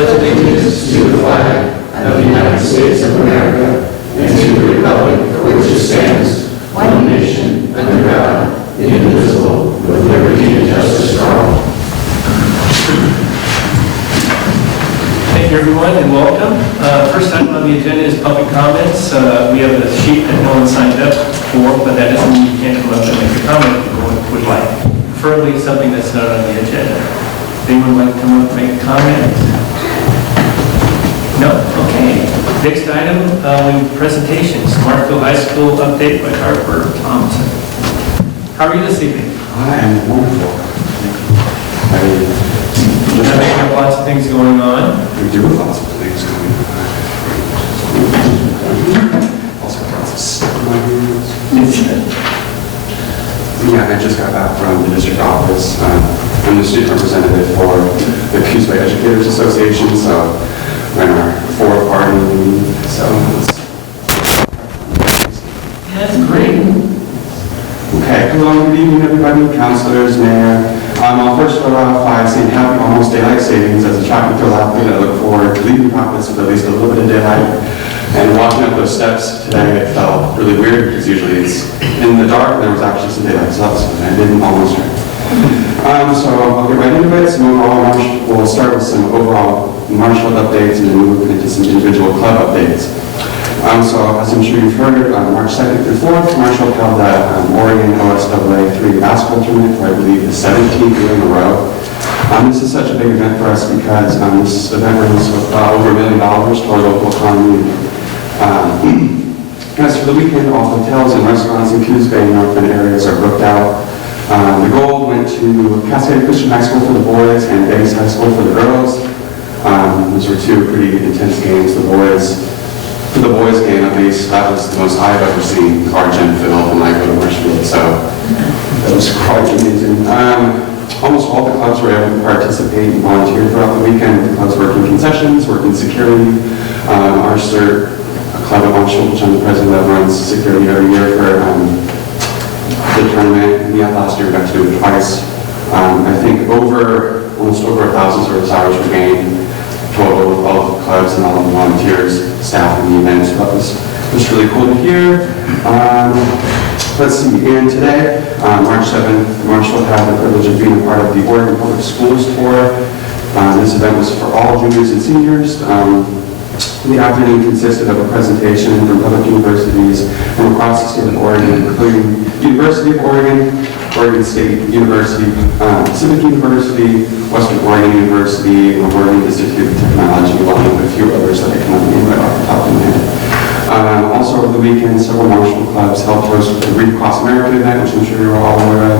pledge allegiance to the flag of the United States of America and to the republic for which it stands, one nation, under God, indivisible, with liberty and justice for all. Thank you, everyone, and welcome. First item on the agenda is public comments. We have a sheet that no one signed up for, but that doesn't mean you can't come up and make a comment if you would like. Preferably something that's not on the agenda. Anyone like to come up and make a comment? No? Okay. Next item, presentations. Markville High School update by Harper Thompson. How are you this evening? I am wonderful. We have lots of things going on. We do have lots of things going on. Also got lots of stuff in my hands. Yeah, I just got back from the district office. I'm the student representative for the Coos Educators Association, so we're in our fourth party meeting. So That's great. okay, hello, good evening, everybody, counselors, mayor. I'll first start off by saying happy almost daylight savings. As a track and field athlete, I look forward to leaving practice with at least a little bit of daylight. And walking up those steps today, it felt really weird because usually it's in the dark and there was actually some daylight stuff, so I didn't almost right. So I'll get right into it. We'll start with some overall Marshall updates and then move into some individual club updates. So as I'm sure you've heard, March 2nd through 4th, Marshall held the Oregon OSAA 3 basketball tournament for I believe the 17th year in a row. This is such a big event for us because this event brings over $1 million to our local economy. As for the weekend, all hotels and restaurants in Coos Bay and North Bend areas are booked out. The gold went to Cascade Christian High School for the boys and Vegas High School for the girls. Those were two pretty intense games. For the boys game at least, that was the most I've ever seen our gym filled when I go to Marshfield, so that was quite amazing. Almost all the clubs were able to participate and volunteer throughout the weekend. The clubs worked in concessions, worked in security. Our CERT, a club at Marshall, which I'm the president of, runs security every year for the tournament. Yeah, last year we got to do it twice. I think almost over 1,000 service hours were gained total with all the clubs and all of the volunteers, staff in the event. So that was really cool to hear. Let's see, and today, March 7th, Marshall had the privilege of being a part of the Oregon Public Schools Tour. This event was for all juniors and seniors. The afternoon consisted of a presentation from public universities from across the state of Oregon, including University of Oregon, Oregon State University, Pacific University, Western Oregon University, and Oregon Institute of Technology, along with a few others that I cannot name right off the top of my head. Also over the weekend, several Marshall clubs helped host the Read Across America event, which I'm sure you're all aware of.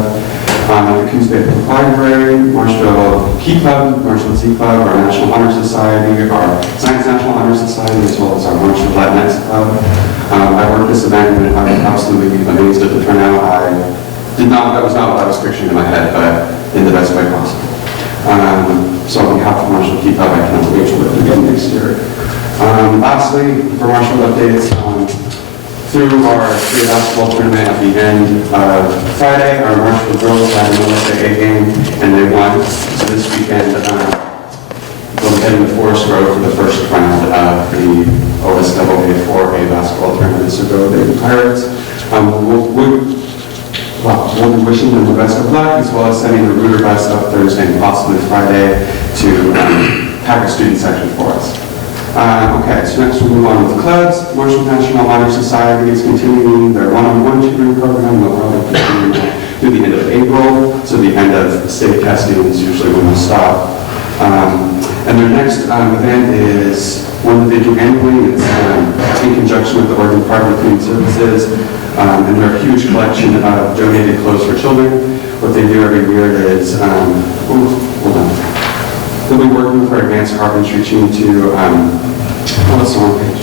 At the Coos Bay Public Library, Marshall Key Club, Marshall Sea Club, our National Honor Society, our Science National Honor Society, as well as our Marshall Latinx Club. I worked this event and I was absolutely amazed at the turnout. That was not what I was picturing in my head, but in the best way possible. So on behalf of Marshall Key Club, I cannot wait to work again next year. Lastly, for Marshall updates, through our free basketball tournament at the end of Friday, our Marshall girls had an OSAA game and they won. So this weekend, they'll be heading to Forest Grove for the first round of the OSAA 4A basketball tournament. So go Baby Pirates. We'll be wishing them the best of luck, as well as sending the Rooter bus up Thursday and possibly Friday to pack a student section for us. Okay, so next we'll move on with the clubs. Marshall National Honor Society is continuing their one-on-one tutoring program. They'll probably continue through the end of April, so the end of state testing is usually when they'll stop. And their next event is one that they do annually. It's in conjunction with the Oregon Department of Human Services, and they're a huge collection of donated clothes for children. What they do every year is, hold on. They'll be working with our advanced carpentry team to, what's the wrong page?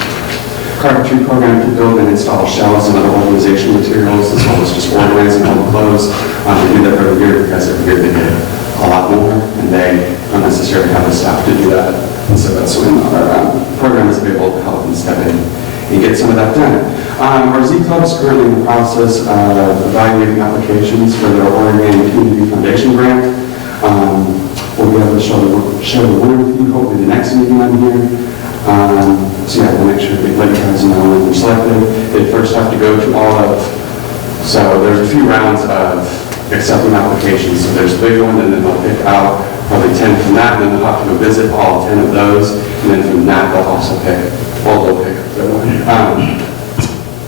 Carpentry program to build and install shelves and other organization materials, as well as just organizing all the clothes. They do that every year because every year they get a lot more, and they don't necessarily have the staff to do that. And so that's when our program is able to help and step in and get some of that done. Our Z Club is currently in the process of evaluating applications for their Oregon Community Foundation grant. We'll be able to share the winner with you hopefully the next next meeting I'm here. So yeah, we'll make sure we let you guys know when they're selected. They first have to go to all of, so there's a few rounds of accepting applications. So there's a big one, and then they'll pick out probably 10 from that, and then they'll have to go visit all 10 of those, and then from that they'll also pick, well, they'll pick the one.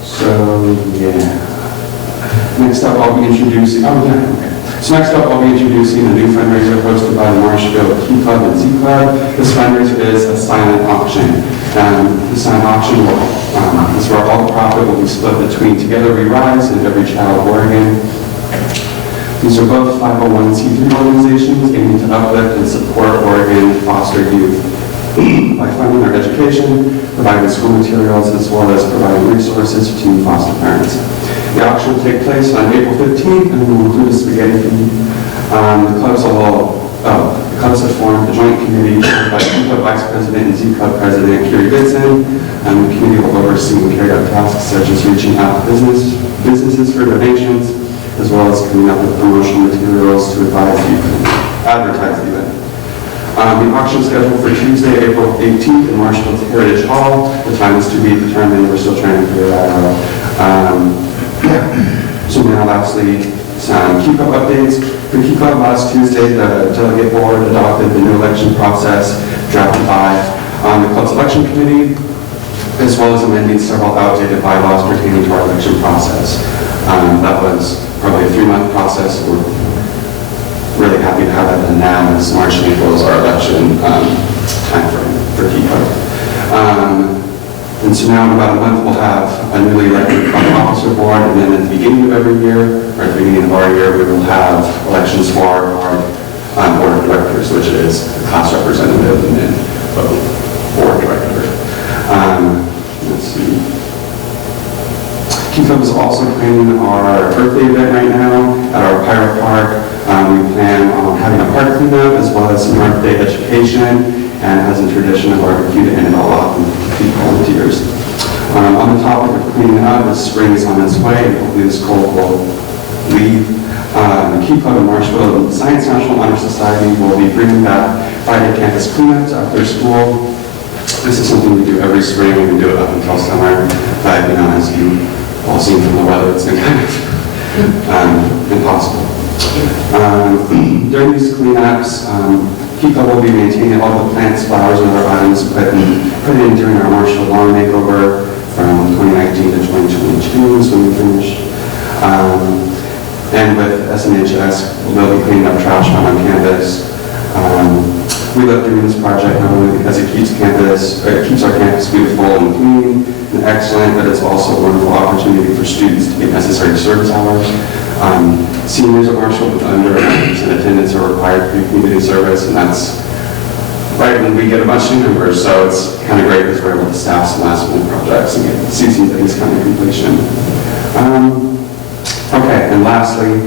So yeah. Next up, I'll be introducing, So next up, I'll be introducing a new fundraiser hosted by the Marshville Key Club and Z Club. This fundraiser is a silent auction. The silent auction is where all the profit will be split between Together We Rise and Every Child Oregon. These are both 501c3 organizations aiming to uplift and support Oregon foster youth by funding their education, providing school materials, as well as providing resources to teen foster parents. The auction will take place on April 15th and will include a spaghetti feed. The clubs have formed a joint committee chaired by Key Club Vice President and Z Club President Kerry Goodson. The committee will oversee and carry out tasks such as reaching out to businesses for donations, as well as coming up with promotional materials to advertise the event. The auction is scheduled for Tuesday, April 18th in Marshville's Heritage Hall. The time is to be determined. We're still trying to figure that out. So now lastly, some Key Club updates. For Key Club last Tuesday, the delegate board adopted the new election process drafted by the club's election committee, as well as amending several outdated bylaws pertaining to our election process. That was probably a 3-month process. We're really happy to have that done now, as March and April is our election time frame for Key Club. And so now in about a month, we'll have a newly elected club officer board, and then at the beginning of every year, or at the beginning of our year, we will have elections for our board of directors, which is the class representative and then board director. Let's see. Key Club is also planning our birthday event right now at our Pirate Park. We plan on having a park cleanup as well as some birthday education, and has a tradition of our computer and all out and feed volunteers. On the topic of cleaning up, the spring is on its way, and hopefully this cold will leave. The Key Club in Marshville and Science National Honor Society will be bringing back Friday campus cleanups after school. This is something we do every spring. We do it up until summer, but as you all seen from the weather, it's been kind of impossible. During these cleanups, Key Club will be maintaining all the plants, flowers, and other items put in during our Marshville lawn makeover from 2019 to 2022 is when we finished. And with SNHS, we'll be cleaning up trash found on campus. We love doing this project not only because it keeps our campus beautiful and clean and excellent, but it's also a wonderful opportunity for students to get necessary service hours. Seniors at Marshville with under 90% attendance are required for community service, and that's right when we get a bunch of members, so it's kind of great because we're able to staff some last-minute projects and see some things come to completion. Okay, and lastly,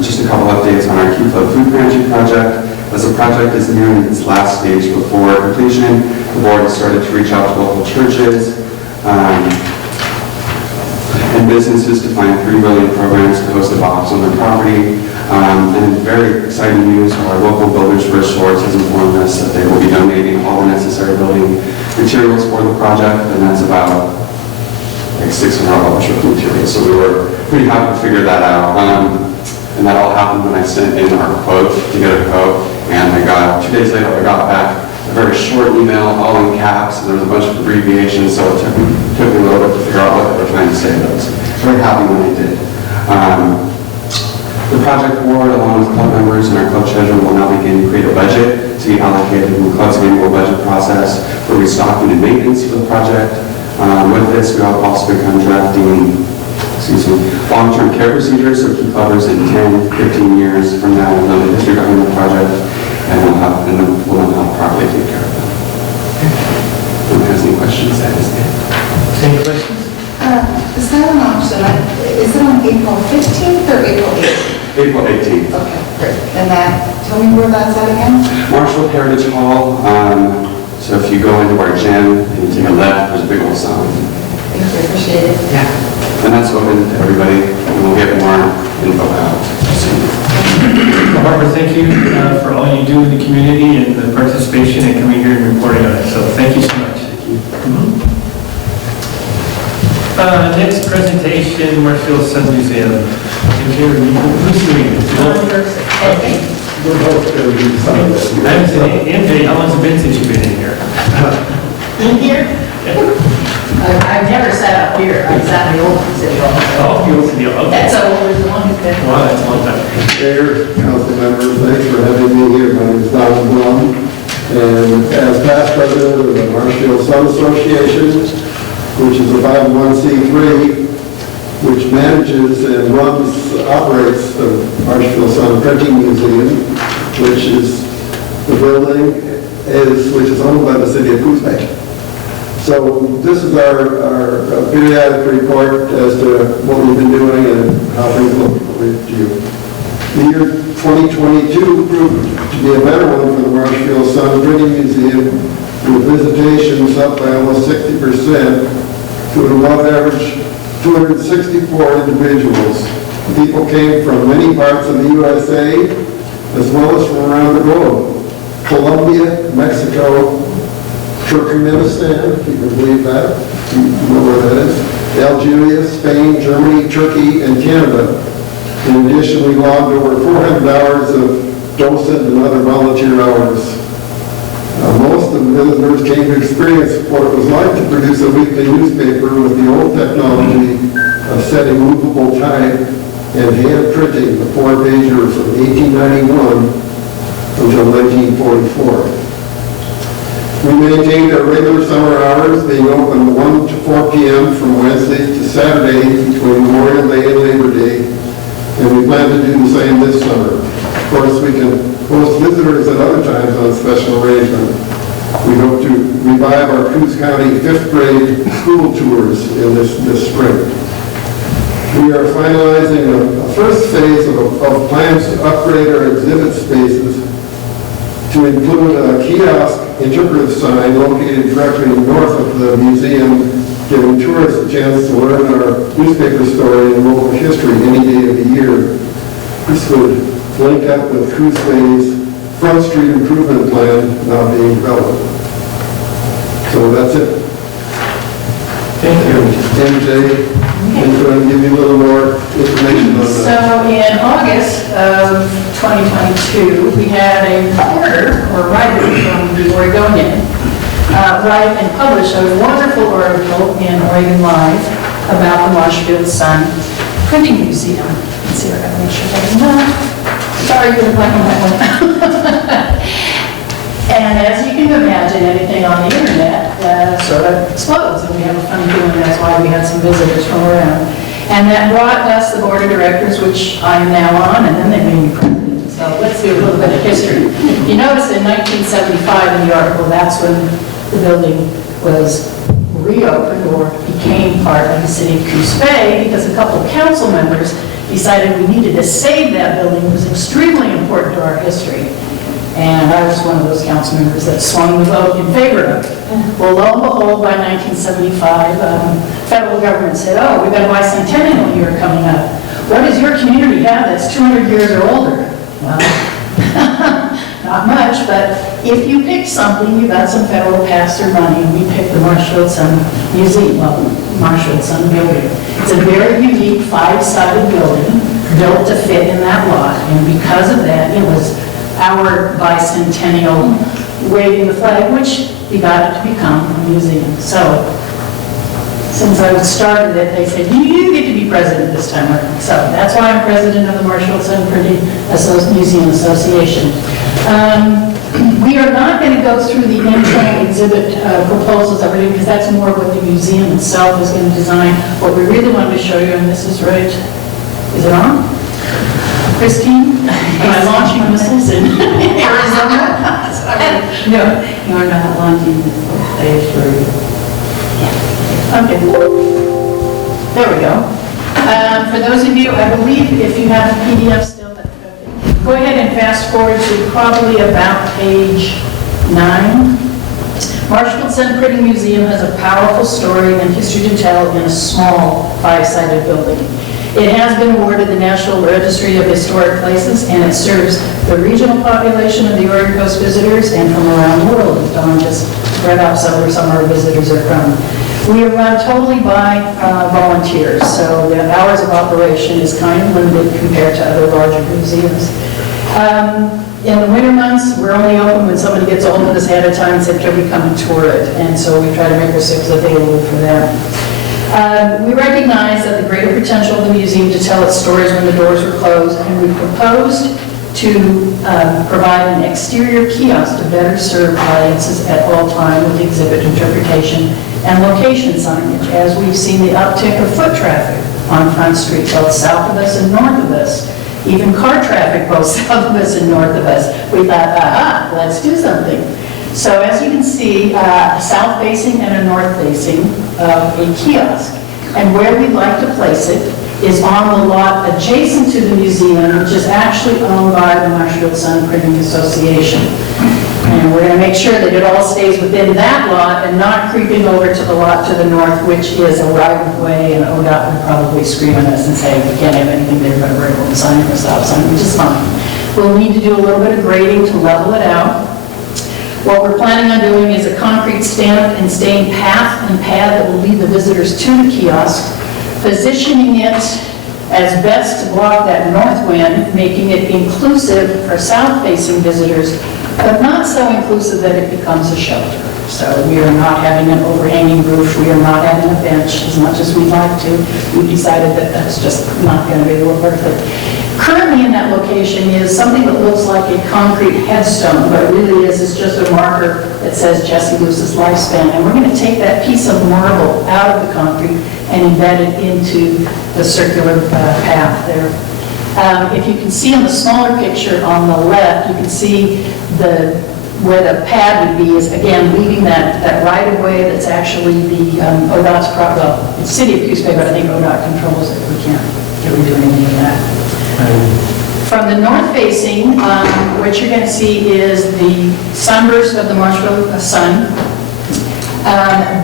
just a couple updates on our Key Club Food Pantry project. As the project is nearing its last stage before completion, the board has started to reach out to local churches and businesses to find 3 billion programs to host a box on their property. And very exciting news, our local Builders First Source has informed us that they will be donating all the necessary building materials for the project, and that's about like $600 worth of materials. So we were pretty happy to figure that out. And that all happened when I sent in our quote to get a quote, and 2 days later I got back a very short email, all in caps, and there was a bunch of abbreviations, so it took me a little bit to figure out what they were trying to say, but I was very happy when I did. The project board, along with club members and our club treasurer, will now begin to create a budget to be allocated in the club's annual budget process for restocking and maintenance for the project. With this, we have also begun drafting long-term care procedures, so Key Clubbers in 10, 15 years from now will know the history behind the project, and we'll know how to properly take care of them. Anyone has any questions? Any questions? The silent auction, is it on April 15th or April 8th? April 18th. Okay, great. And tell me where that's at again? Marshville Heritage Hall. So if you go into our gym and you take a left, there's a big old sign. Thank you, appreciate it. Yeah. And that's open to everybody, and we'll get more info out soon. Barbara, thank you for all you do in the community and the participation and coming here and Next presentation, Marshfield Sun Museum. Who's doing it? MJ, how long's it been since you've been in here? In here? I've never sat up here. I sat in the old city hall. Oh, you also, okay. That's always the one who's been. Wow, that's a long time. Mayor, council members, thanks for having me here. My name is Donald Blum, and as past president of the Marshfield Sun Association, which is a 501c3, which manages and operates the Marshfield Sun Printing Museum, which is the building which is owned by the city of Coos. So this is our periodic report as to what we've been doing and how things look with you. The year 2022 proved to be a better one for the Marshfield Sun Printing Museum, with visitations up by almost 60% to an above average 264 individuals. People came from many parts of the USA, as well as from around the globe. Colombia, Mexico, Turkmenistan, if you can believe that, you know where that is, Algeria, Spain, Germany, Turkey, and Canada. In addition, we logged over 400 hours of docent and other volunteer hours. Most of the visitors came to experience what it was like to produce a weekly newspaper with the old technology of setting movable type and hand printing the 4-pager from 1891 until 1944. We maintained our regular summer hours, being open 1 to 4 p.m. from Wednesday to Saturday between Memorial Day and Labor Day, and we plan to do the same this summer. Of course, we can host visitors at other times on special arrangement. We hope to revive our Coos County 5th grade school tours in this spring. We are finalizing a first phase of plans to upgrade our exhibit spaces to include a kiosk interpretive sign located directly north of the museum, giving tourists a chance to learn our newspaper story and local history any day of the year. This would link up with Coos Bay's Front Street Improvement Plan now being developed. So that's it. Thank you. MJ, I'm going to give you a little more information on So that. in August of 2022, we had a reporter or writer from the Oregonian write and publish a wonderful article in Oregon Live about the Marshfield Sun Printing Museum. Let's see, I gotta make sure that's enough. Sorry, you're going to black and white one. And as you can imagine, anything on the internet sort of explodes, and we have a funny feeling that's why we had some visitors from around. And that brought us the board of directors, which I am now on, and then they made me president. So let's do a little bit of history. You notice in 1975 in the article, that's when the building was reopened or became part of the city of Coos Bay, because a couple of council members decided we needed to save that building. It was extremely important to our history. And I was one of those council members that swung the vote in favor of it. Well, lo and behold, by 1975, federal government said, oh, we've got a bicentennial year coming up. What does your community have that's 200 years or older? Well, not much, but if you pick something, you got some federal pass-through money, and we picked the Marshfield Sun Museum, well, Marshfield Sun building. It's a very unique 5-sided building built to fit in that lot, and because of that, it was our bicentennial waving the flag, which we got it to become a museum. So, since I started it, they said, you get to be president this time around. So, that's why I'm president of the Marshfield Sun Printing Museum Association. We are not going to go through the internal exhibit proposals that we're doing, because that's more what the museum itself is going to design. What we really wanted to show you, and this is right, is it on? Christine, am I launching missiles in Arizona? No, you're not launching missiles, I assure you. Yeah. Okay. There we go. For those of you, I believe if you have the PDF still, go ahead and fast forward to probably about page 9. Marshfield Sun Printing Museum has a powerful story and history to tell in a small 5-sided building. It has been awarded the National Registry of Historic Places, and it serves the regional population of the Oregon Coast visitors and from around the world, as Don just read off some of our visitors are from. We are run totally by volunteers, so the hours of operation is kind of limited compared to other larger museums. In the winter months, we're only open when somebody gets a hold of us ahead of time and said, can we come and tour it? And so we try to make ourselves available for them. We recognize that the greater potential of the museum to tell its stories when the doors were closed, and we proposed to provide an exterior kiosk to better serve audiences at all time with exhibit interpretation and location signage, as we've seen the uptick of foot traffic on Front Street, both south of us and north of us. Even car traffic both south of us and north of us. We thought, let's do something. So as you can see, a south-facing and a north-facing a kiosk. And where we'd like to place it is on the lot adjacent to the museum, which is actually owned by the Marshfield Sun Printing Association. And we're going to make sure that it all stays within that lot and not creeping over to the lot to the north, which is a right-of-way, and ODOT would probably scream at us and say, we can't have anything there but a railroad sign or a stop sign, which is fine. We'll need to do a little bit of grading to level it out. What we're planning on doing is a concrete stamped and stained path and pad that will lead the visitors to the kiosk, positioning it as best to block that north wind, making it inclusive for south-facing visitors, but not so inclusive that it becomes a shelter. So we are not having an overhanging roof, we are not having a bench as much as we'd like to. We decided that that's just not going to be worth it. Currently in that location is something that looks like a concrete headstone, but it really is just a marker that says Jesse Luce's lifespan. And we're going to take that piece of marble out of the concrete and embed it into the circular path there. If you can see in the smaller picture on the left, you can see where the pad would be is, again, leaving that right-of-way that's actually the ODOT's it's City of Coos Bay, but I think ODOT controls it. We can't really do anything with that. From the north-facing, what you're going to see is the sunburst of the Marshfield Sun.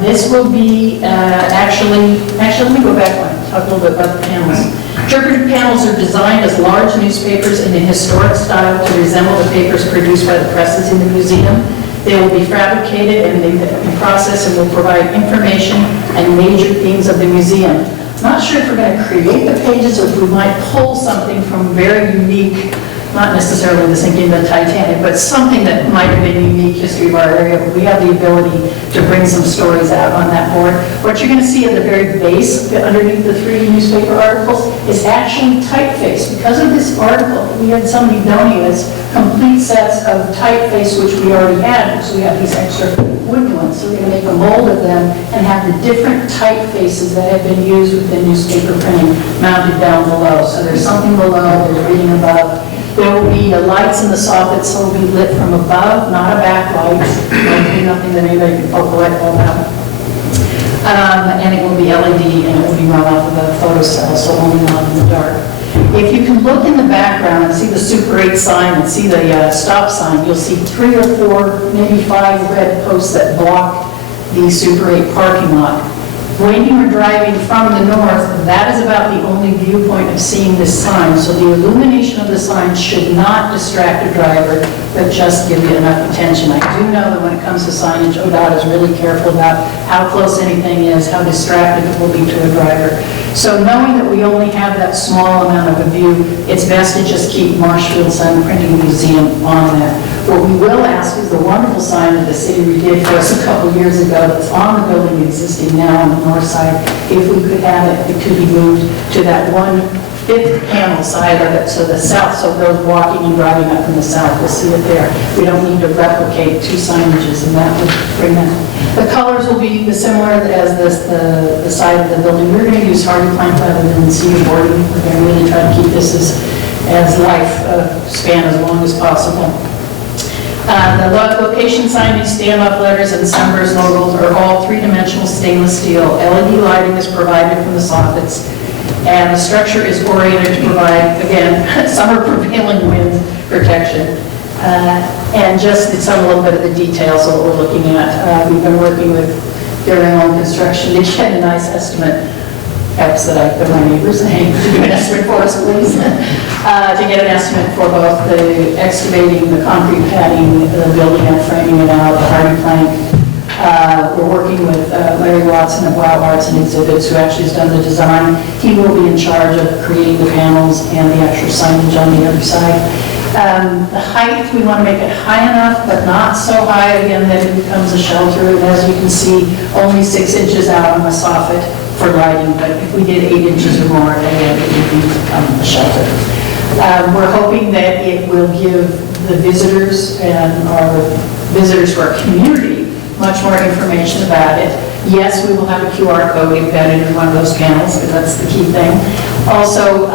This will be actually, let me go back one, talk a little bit about the panels. Interpretive panels are designed as large newspapers in a historic style to resemble the papers produced by the presses in the museum. They will be fabricated and they will be processed and will provide information and major themes of the museum. Not sure if we're going to create the pages or if we might pull something from very unique, not necessarily the sinking of the Titanic, but something that might have been unique history of our area. We have the ability to bring some stories out on that board. What you're going to see at the very base, underneath the 3 newspaper articles, is actually typeface. Because of this article, we had somebody donate us complete sets of typeface, which we already had, so we have these extra wooden ones. So we're going to make a mold of them and have the different typefaces that have been used within newspaper printing mounted down below. So there's something below, there's reading above. There will be lights in the soffit, so it will be lit from above, not a backlight. There'll be nothing that anybody can poke a light bulb out. And it will be LED, and it will be run off of a photocell, so only not in the dark. If you can look in the background and see the Super 8 sign and see the stop sign, you'll see 3 or 4, maybe 5 red posts that block the Super 8 parking lot. When you are driving from the north, that is about the only viewpoint of seeing this sign. So the illumination of the sign should not distract a driver, but just give you enough attention. I do know that when it comes to signage, ODOT is really careful about how close anything is, how distracting it will be to a driver. So knowing that we only have that small amount of a view, it's best to just keep Marshfield Sun Printing Museum on that. What we will ask is the wonderful sign that the city redid for us a couple years ago that's on the building existing now on the north side. If we could have it, it could be moved to that 1/5 panel side of it, so the south, so those walking and driving up from the south will see it there. We don't need to replicate 2 signages, and that would bring that. The colors will be similar as the side of the building. We're going to use hardy plank rather than cedar boarding. We're going to really try to keep this as life span as long as possible. The location signage, stand-up letters, and sunburst logos are all 3-dimensional stainless steel. LED lighting is provided from the soffits, and the structure is oriented to provide, again, summer prevailing wind protection. And just a little bit of the details of what we're looking at. We've been working with Daring Home Construction to get a nice estimate. Perhaps that I put my neighbors saying to do an estimate for us, please. To get an estimate for both the excavating, the concrete padding, the building and framing it out, the hardy plank, we're working with Larry Watson of Wow Arts and Exhibits, who actually has done the design. He will be in charge of creating the panels and the actual signage on the other side. The height, we want to make it high enough, but not so high, again, that it becomes a shelter. And as you can see, only 6 inches out on the soffit for lighting, but if we did 8 inches or more, again, it would become a shelter. We're hoping that it will give the visitors and our visitors to our community much more information about it. Yes, we will have a QR code embedded in one of those panels, because that's the key thing. Also,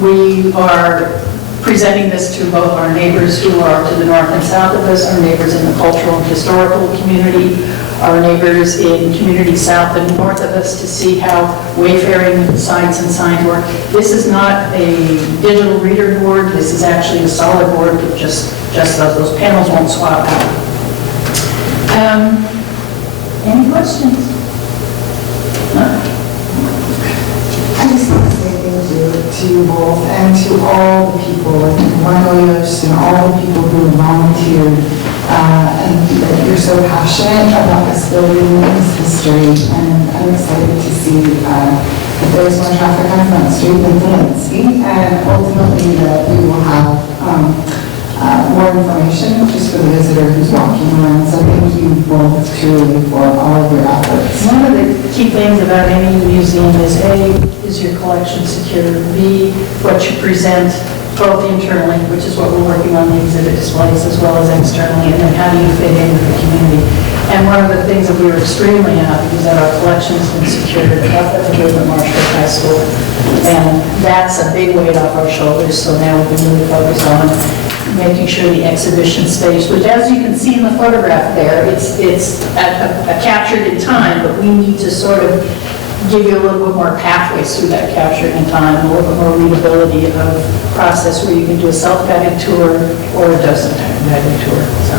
we are presenting this to both our neighbors who are to the north and south of us, our neighbors in the cultural and historical community, our neighbors in community south and north of us, to see how wayfaring sites and signs work. This is not a digital reader board. This is actually a solid board that just those panels won't swap out. Any questions? No? I just want to say thank you to you both and to all the people, like Margolios and all the people who volunteered, and that you're so passionate about us building this history. And I'm excited to see if there's more traffic on Front Street than Delancey, and ultimately that we will have more information just for the visitor who's walking around. So thank you both truly for all of your efforts. One of the key things about any museum is A, is your collection secure, B, what you present both internally, which is what we're working on the exhibit displays, as well as externally, and then how do you fit in with the community. And one of the things that we were extremely happy is that our collection has been secured up at the Goodman Marshall High School. And that's a big weight off our shoulders, so now we can really focus on making sure the exhibition space, which as you can see in the photograph there, it's captured in time, but we need to sort of give you a little bit more pathways through that captured in time, a little bit more readability of process where you can do a self-guided tour or a docent-guided tour. So,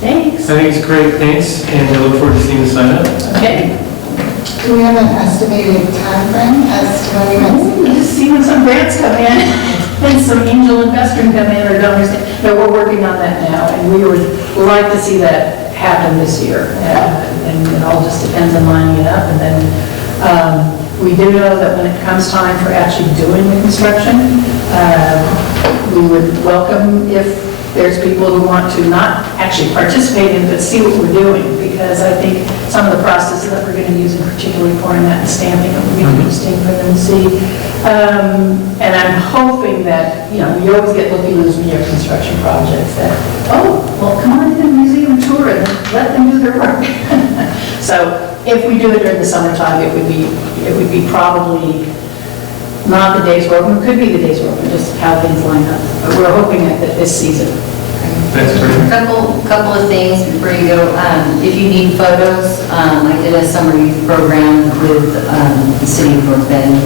thanks. I think it's great, thanks, and I look forward to seeing the sign up. Okay. Do we have an estimated time frame as to when we might see Just see when some grants come in and some angel investors come in or donors. But we're working on that now, and we would like to see that happen this year. And it all just depends on lining it up. And then we do know that when it comes time for actually doing the construction, we would welcome if there's people who want to not actually participate in it, but see what we're doing, because I think some of the processes that we're going to use, in particularly pouring that and stamping it, would be interesting for them to see. And I'm hoping that, you know, you always get looky-loos when you have construction projects that, oh, well, come on in the museum tour and let them do their work. So if we do it during the summertime, it would be probably not the days we're open, it could be the days we're open, just how things line up. But we're hoping at this season. That's great. Couple of things before you go. If you need photos, I did a summer youth program with the city of North Bend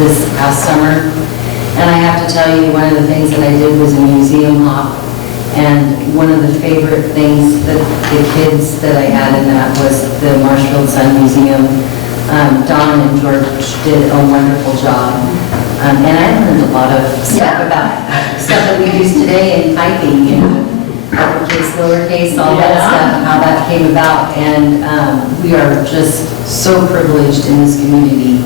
this past summer. And I have to tell you, one of the things that I did was a museum hop. And one of the favorite things that the kids that I had in that was the Marshfield Sun Museum. Don and George did a wonderful job. And I learned a lot of stuff about stuff that we use today in typing, you know, uppercase, lowercase, all that stuff, how that came about. And we are just so privileged in this community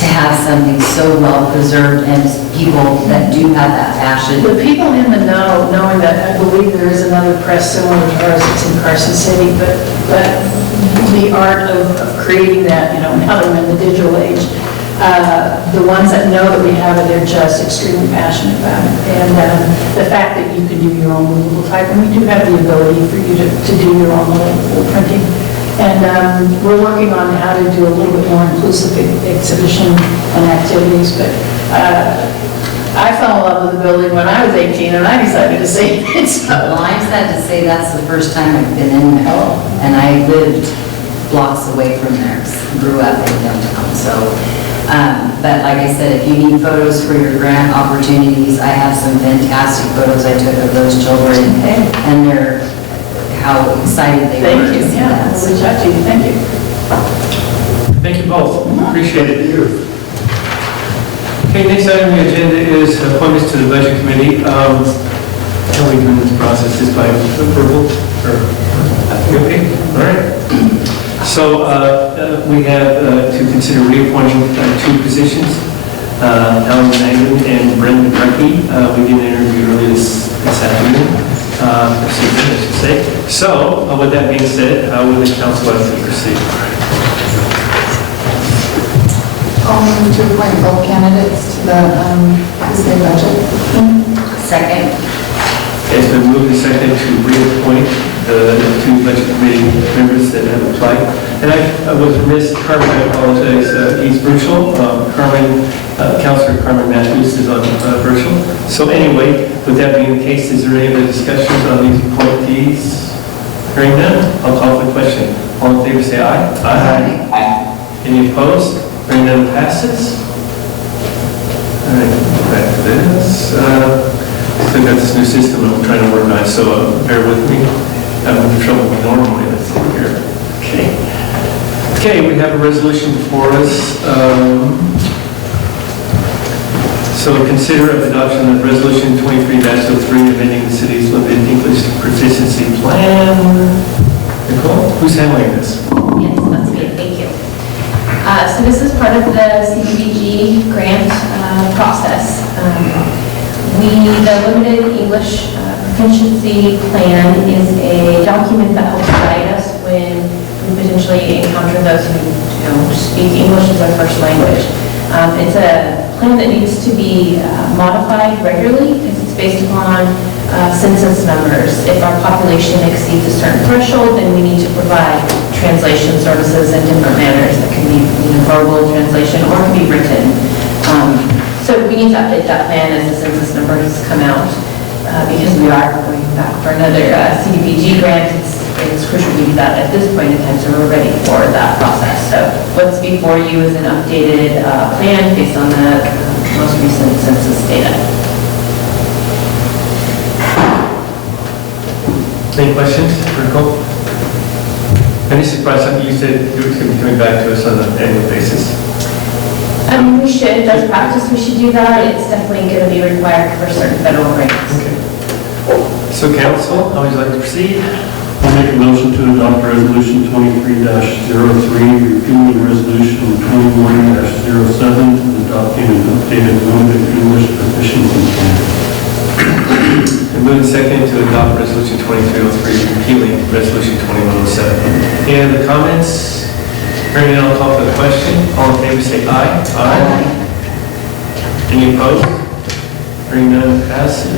to have something so well preserved and people that do have that passion. The people in the know, knowing that I believe there is another press similar to ours that's in Carson City, but the art of creating that, you know, now that we're in the digital age, the ones that know that we have it, they're just extremely passionate about it. And the fact that you can do your own movable type, and we do have the ability for you to do your own little printing. And we're working on how to do a little bit more inclusive exhibition and activities, but I fell in love with the building when I was 18, and I decided to save it. Well, I'm sad to say that's the first time I've been in there. And I lived blocks away from there, grew up in downtown. So, but like I said, if you need photos for your grant opportunities, I have some fantastic photos I took of those children, and they're how excited they were to see that. We'll reach out to you. Thank you. Thank you both. Appreciate it. Okay, next item on the agenda is appointments to the Budget Committee. How are we doing this process? Is by approval? Or, okay, All right. So we have to consider reappointing two positions, Alan Magnin and Brendan Brecky. We did an interview earlier this afternoon. Proceed, I should say. So, with that being said, how would the council like to proceed? I'll move to appoint both candidates to the Tuesday budget. Second. It's been moved and seconded to reappoint the two budget committee members that have applied. And I was remiss, Carmen, I apologize, he's virtual. Councilor Carmen Matthews is on virtual. So anyway, with that being the case, is there any other discussions on these appointees? Hearing none, I'll call for the question. All in favor say aye. Aye. Any opposed? Hearing none passes. All right, back to this. Still got this new system I'm trying to work on, so bear with me. I'm having trouble with normally. Let's see here. Okay, we have a resolution before us. So consider adoption of resolution 23-03, amending the city's limited English proficiency plan. Nicole, who's handling this? Yes, that's me, thank you. So this is part of the CDBG grant process. The limited English proficiency plan is a document that helps guide us when we potentially encounter those who don't speak English as their first language. It's a plan that needs to be modified regularly because it's based upon census numbers. If our population exceeds a certain threshold, then we need to provide translation services in different manners. That can be verbal translation or it can be written. So we need to update that plan as the census numbers come out because we are going back for another CDBG grant. It's crucial to do that at this point in time, so we're ready for that process. So what's before you is an updated plan based on the most recent census data. Any questions for Nicole? Any surprise, something you said you were going to be coming back to us on an annual basis? We should, as practice, we should do that. It's definitely going to be required for certain federal grants. Okay. So council, how would you like to proceed? I'll make a motion to adopt resolution 23-03, repealing resolution 21-07, adopting an updated limited English proficiency plan. And moving second to adopt resolution 2303, repealing resolution 2107. Any other comments? Hearing none, I'll call for the question. All in favor say aye. Aye. Any opposed? Hearing none passes.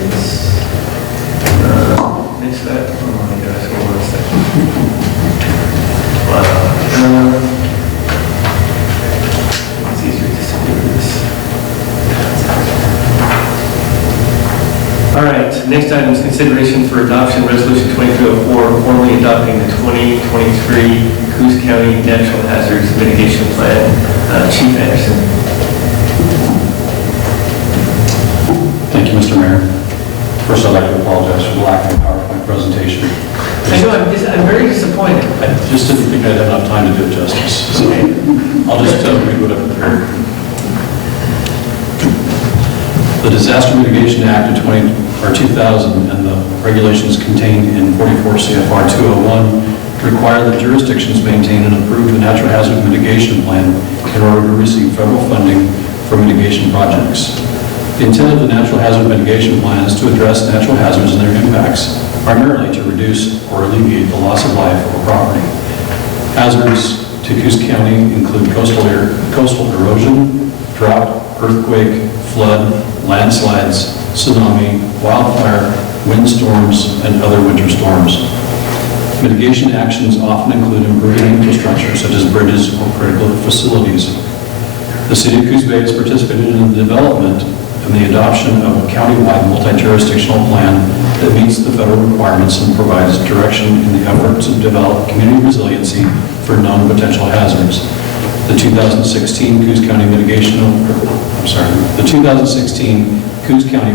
Next that. Oh my gosh, hold on a second. Wow. It's easier to do this. All right, next item is consideration for adoption resolution 2304, formally adopting the 2023 Coos County Natural Hazards Mitigation Plan. Chief Anderson. Thank you, Mr. Mayor. First, I'd like to apologize for the lack of a PowerPoint presentation. I know, I'm very disappointed. I just didn't think I'd have enough time to do it justice. So I'll just read what I've prepared. The Disaster Mitigation Act of 2000 and the regulations contained in 44 CFR 201 require that jurisdictions maintain and approve the natural hazard mitigation plan in order to receive federal funding for mitigation projects. The intent of the natural hazard mitigation plan is to address natural hazards and their impacts, primarily to reduce or alleviate the loss of life or property. Hazards to Coos County include coastal erosion, drought, earthquake, flood, landslides, tsunami, wildfire, windstorms, and other winter storms. Mitigation actions often include improving infrastructure such as bridges or critical facilities. The City of Coos Bay has participated in the development and the adoption of a countywide multi-jurisdictional plan that meets the federal requirements and provides direction in the effort to develop community resiliency for known potential hazards. The 2016 Coos County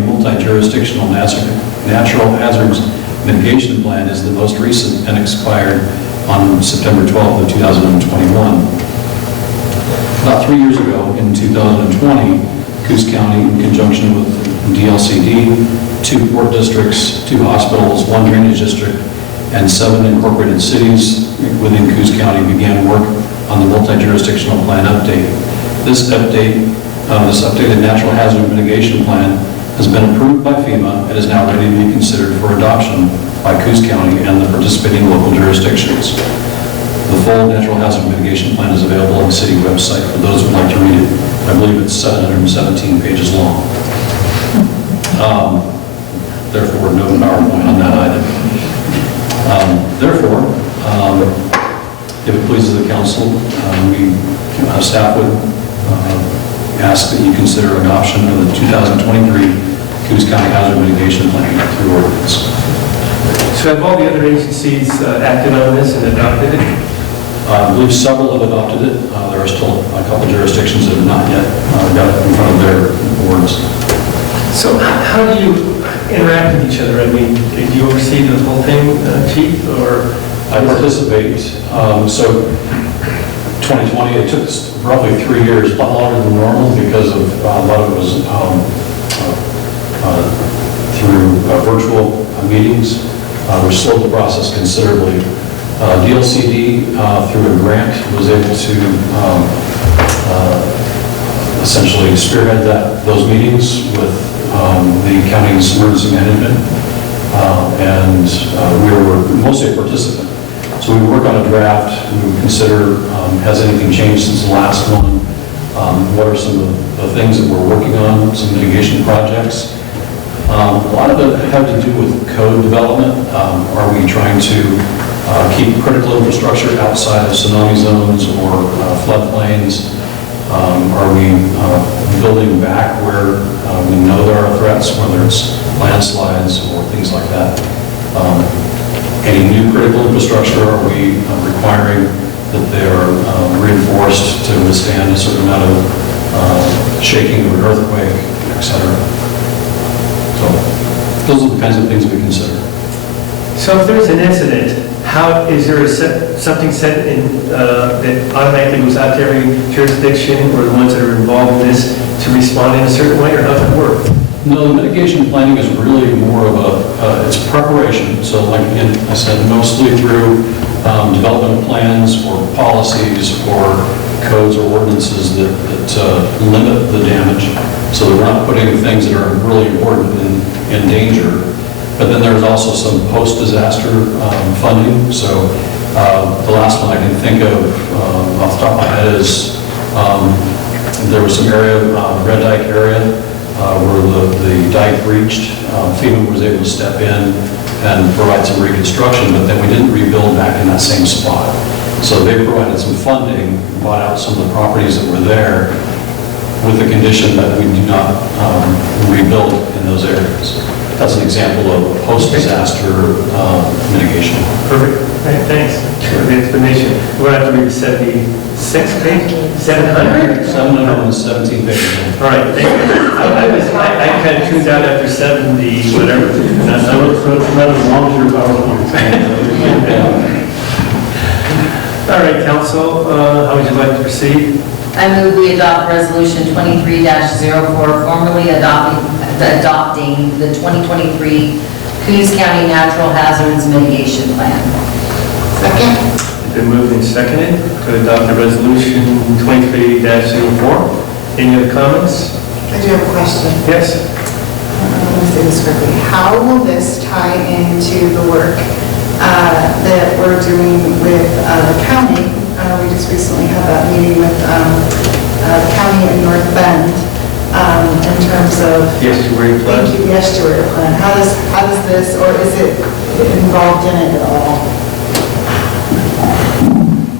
Multi-Jurisdictional Natural Hazards Mitigation Plan is the most recent and expired on September 12th of 2021. About 3 years ago, in 2020, Coos County, in conjunction with DLCD, 2 port districts, 2 hospitals, 1 drainage district, and 7 incorporated cities within Coos County began work on the multi-jurisdictional plan update. This updated natural hazard mitigation plan has been approved by FEMA and is now ready to be considered for adoption by Coos County and the participating local jurisdictions. The full natural hazard mitigation plan is available on the city website for those who would like to read it. I believe it's 717 pages long. Therefore, no PowerPoint on that item. Therefore, if it pleases the council, staff would ask that you consider adoption of the 2023 Coos County Hazard Mitigation Plan through ordinance. So have all the other agencies acted on this and adopted it? I believe several have adopted it. There are still a couple jurisdictions that have not yet got it in front of their boards. So how do you interact with each other? I mean, do you oversee the whole thing, Chief, or? I participate. So 2020, it took us roughly 3 years, a lot longer than normal because of a lot of it was through virtual meetings, which slowed the process considerably. DLCD, through a grant, was able to essentially spearhead those meetings with the county's emergency management, and we were mostly a participant. So we would work on a draft, we would consider, has anything changed since the last one? What are some of the things that we're working on, some mitigation projects? A lot of it had to do with code development. Are we trying to keep critical infrastructure outside of tsunami zones or floodplains? Are we building back where we know there are threats, whether it's landslides or things like that? Any new critical infrastructure, are we requiring that they are reinforced to withstand a certain amount of shaking of an earthquake, et cetera? So those are the kinds of things we consider. So if there's an incident, how, is there something set in, that automatically goes out to every jurisdiction or the ones that are involved in this to respond in a certain way, or how does it work? No, the mitigation planning is really more of it's preparation. So like again, I said, mostly through development of plans or policies or codes or ordinances that limit the damage. So that we're not putting things that are really important in danger. But then there's also some post-disaster funding. So the last one I can think of off the top of my head is there was some area, Red Dyke area, where the dike breached. FEMA was able to step in and provide some reconstruction, but then we didn't rebuild back in that same spot. So they provided some funding, bought out some of the properties that were there with the condition that we do not rebuild in those areas. That's an example of post-disaster mitigation. Perfect. Right, thanks for the explanation. We'll have to read the 76th page? 717 pages. All right, thank you. I kind of tuned out after 70, whatever. So it's not as long as your PowerPoint. All right, council, how would you like to proceed? I move we adopt Resolution 23-04, formally adopting the 2023 Coos County Natural Hazards Mitigation Plan. Second? It's been moved and seconded to adopt the resolution 23-04. Any other comments? I do have a question. Yes. Let me say this correctly. How will this tie into the work that we're doing with the county? We just recently had that meeting with the county in North Bend in terms of... The estuary plan? Thank you, the estuary plan. How does this, or is it involved in it at all?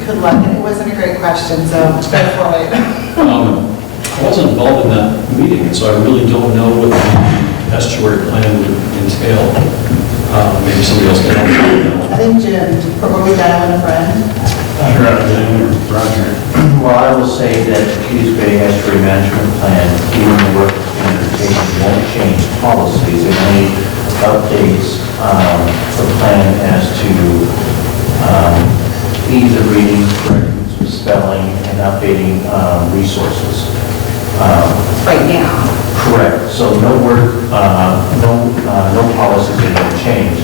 Good luck. And it wasn't a great question, so go for it. I wasn't involved in that meeting, so I really don't know what the estuary plan would entail. Maybe somebody else can help me. I think Jim, probably dial in a friend. Roger. Well, I will say that the Coos Bay Estuary Management Plan, even the work that's been undertaken, won't change policies. It only updates the plan as to ease of reading, corrections of spelling, and updating resources. Right now. Correct. So no work, no policies are going to change.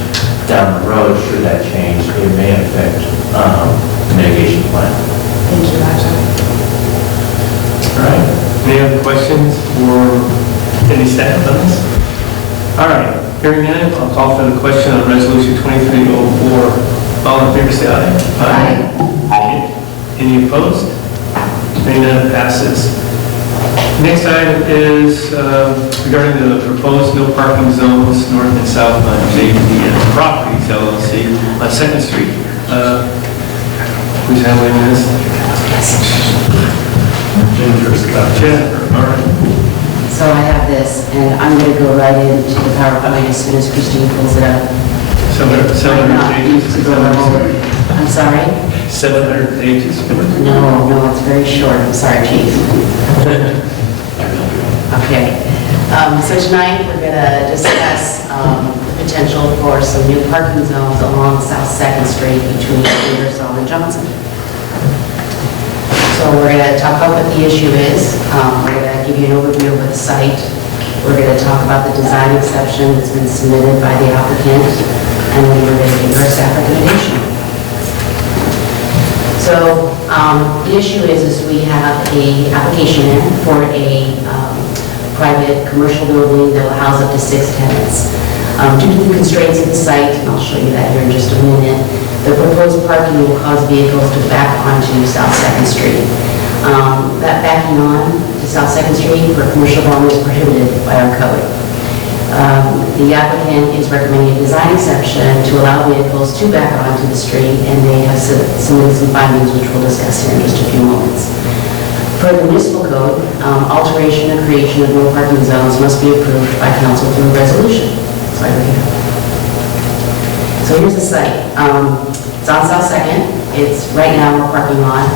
down the road, should that change, it may affect the mitigation plan. Thank you, Roger. All right, any other questions or any staff on this? All right, hearing none, I'll call for the question on resolution 2304. All in favor, say aye. Aye. Any opposed? Hearing none, passes. Next item is regarding the proposed no parking zones north and south on JPN Properties LLC on 2nd Street. Who's handling this? Jennifer, all right. So I have this, and I'm going to go right into the PowerPoint as soon as Christine pulls it up. 700 pages? I'm sorry? 700 pages? No, it's very short. I'm sorry, Chief. Okay. So tonight, we're going to discuss the potential for some new parking zones along South 2nd Street between Ingersoll and Johnson. So we're going to talk about what the issue is. We're going to give you an overview of the site. We're going to talk about the design exception that's been submitted by the applicant, and then we're going to give our staff recommendation. So the issue is we have a application in for a private commercial building that will house up to 6 tenants. Due to the constraints of the site, and I'll show you that here in just a minute, the proposed parking will cause vehicles to back onto South 2nd Street. That backing on to South 2nd Street for commercial development is prohibited by our code. The applicant is recommending a design exception to allow vehicles to back onto the street, and they have submitted some findings which we'll discuss here in just a few moments. Per the municipal code, alteration or creation of no parking zones must be approved by council through a resolution. So right here. So here's the site. It's on South 2nd. It's right now we're parking lot,